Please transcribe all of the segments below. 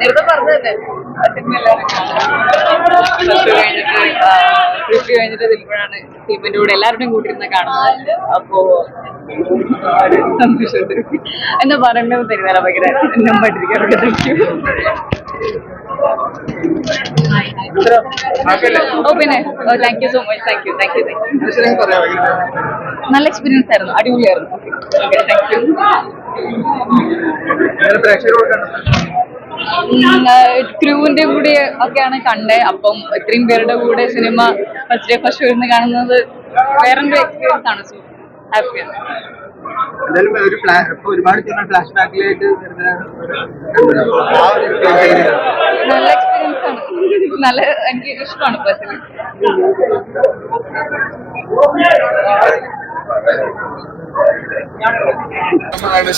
നേരത്തെ പറഞ്ഞതല്ലേ സിനിമ എല്ലാവരും കഴിഞ്ഞിട്ട് ഇതിൽപ്പോഴാണ് ടീമിന്റെ കൂടെ എല്ലാവരുടെയും കൂട്ടിരുന്ന് കാണുന്നത്. അപ്പോ സന്തോഷത്തിൽ എന്താ പറയണ്ടെന്ന് തരുന്നില്ല, ഭയങ്കര നമ്പായിട്ടിരിക്കാറുണ്ട്. ഓ പിന്നെ thank you so much. Thank you. നല്ല എക്സ്പീരിയൻസ് ആയിരുന്നു, അടിപൊളിയായിരുന്നു. Thank you. ക്രൂവിന്റെ കൂടെ ഒക്കെയാണ് കണ്ടത്. അപ്പം ഇത്രയും പേരുടെ കൂടെ cinema first day first show ഇരുന്ന് കാണുന്നത് വേറൊരു എക്സ്പീരിയൻസ് ആണ്. സോ ഹാപ്പിയാണ്. നല്ല എക്സ്പീരിയൻസ് ആണ്, നല്ല എനിക്ക് ഇഷ്ടമാണ് പേഴ്സണലി.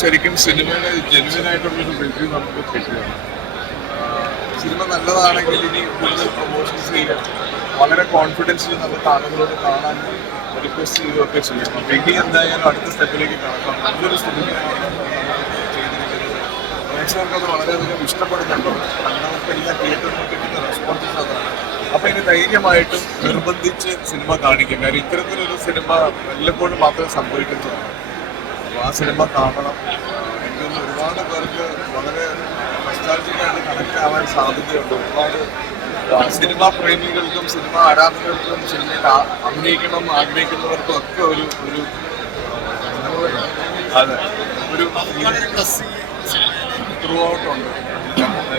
ശരിക്കും സിനിമയുടെ ജെന്യുവൻ ആയിട്ടുള്ളൊരു റിവ്യൂ നമുക്ക് കിട്ടുകയാണ്. സിനിമ നല്ലതാണെങ്കിൽ ഇനി കൂടുതൽ പ്രൊമോഷൻസ് ചെയ്യാൻ വളരെ കോൺഫിഡൻസിൽ നമുക്ക് ആളുകളോട് കാണാൻ റിക്വസ്റ്റ് ചെയ്യുകയൊക്കെ ചെയ്യണം. അപ്പോൾ ഇനി എന്തായാലും അടുത്ത സ്റ്റെപ്പിലേക്ക് കടക്കാം. നല്ലൊരു സിനിമയാണ് ചെയ്തിരിക്കുന്നത്. പ്രേക്ഷകർക്ക് അത് വളരെയധികം ഇഷ്ടപ്പെടുന്നുണ്ടോ, കണ്ടവർക്കെല്ലാം തിയേറ്ററിൽ കിട്ടുന്ന റെസ്പോൺസസ് അതാണ്. അപ്പോൾ ഇനി ധൈര്യമായിട്ടും നിർബന്ധിച്ച് സിനിമ കാണിക്കും. കാര്യം ഇത്തരത്തിലൊരു സിനിമ വല്ലപ്പോഴും മാത്രമേ സംഭവിക്കുന്നതാണ്. അപ്പോൾ ആ സിനിമ കാണണം. എനിക്കൊന്ന് ഒരുപാട് പേർക്ക് വളരെ നൊസ്റ്റാൾജിക്കായിട്ട് കണക്ട് ആവാൻ സാധ്യതയുണ്ട്. ഒരുപാട് സിനിമാ പ്രേമികൾക്കും സിനിമ ആരാധകർക്കും സിനിമയിൽ അഭിനയിക്കണം ആഗ്രഹിക്കുന്നവർക്കും ഒക്കെ ഒരു അതെ ഒരു ത്രൂ ഔട്ട് ഉണ്ട്.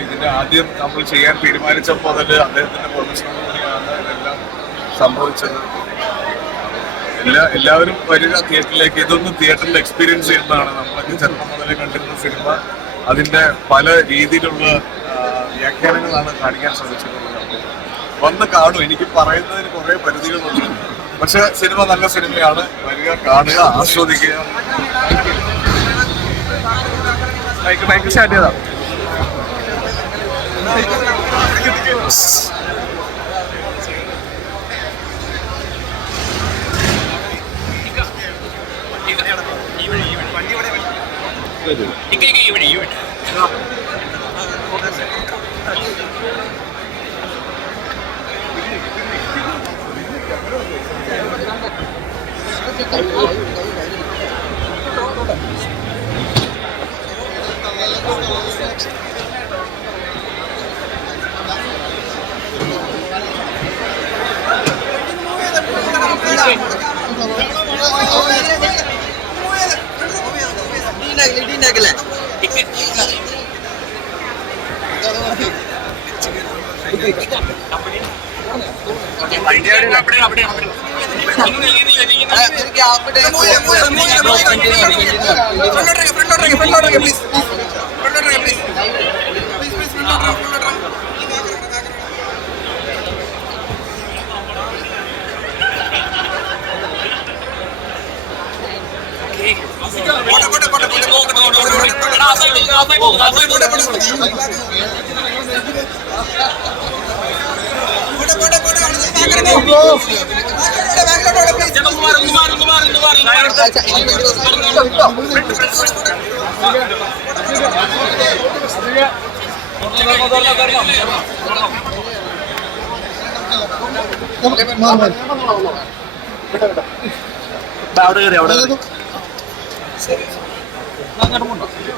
ഇതിന്റെ ആദ്യം നമ്മൾ ചെയ്യാൻ തീരുമാനിച്ചപ്പോൾ അതിൽ അദ്ദേഹത്തിന്റെ പ്രൊഫഷണൽ കൂടിയാണ് ഇതെല്ലാം സംഭവിച്ചത്. എല്ലാവരും വരിക തിയേറ്ററിലേക്ക്. ഇതൊന്നും തിയേറ്ററിൽ എക്സ്പീരിയൻസ് ചെയ്യുന്നതാണ്. നമ്മളൊക്കെ ചെറുപ്പം മുതലേ കണ്ടിരുന്ന സിനിമ അതിന്റെ പല രീതിയിലുള്ള വ്യാഖ്യാനങ്ങളാണ് കാണിക്കാൻ ശ്രമിച്ചിട്ടുള്ളത്. വന്ന് കാണും. എനിക്ക് പറയുന്നതിന് കുറേ പരിധികളുണ്ട്, പക്ഷെ സിനിമ നല്ല സിനിമയാണ്. വരിക, കാണുക, ആസ്വദിക്കുക. മൈക്ക് സ്റ്റാർട്ട് ചെയ്താ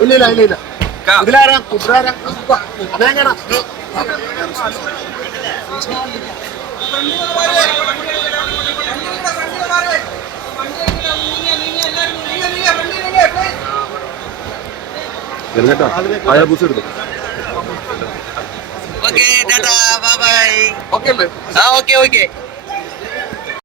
ഇല്ല ഇതിലാരാ കുട്ടരാരാ അതെങ്ങനെ okay tata bye bye. Okay okay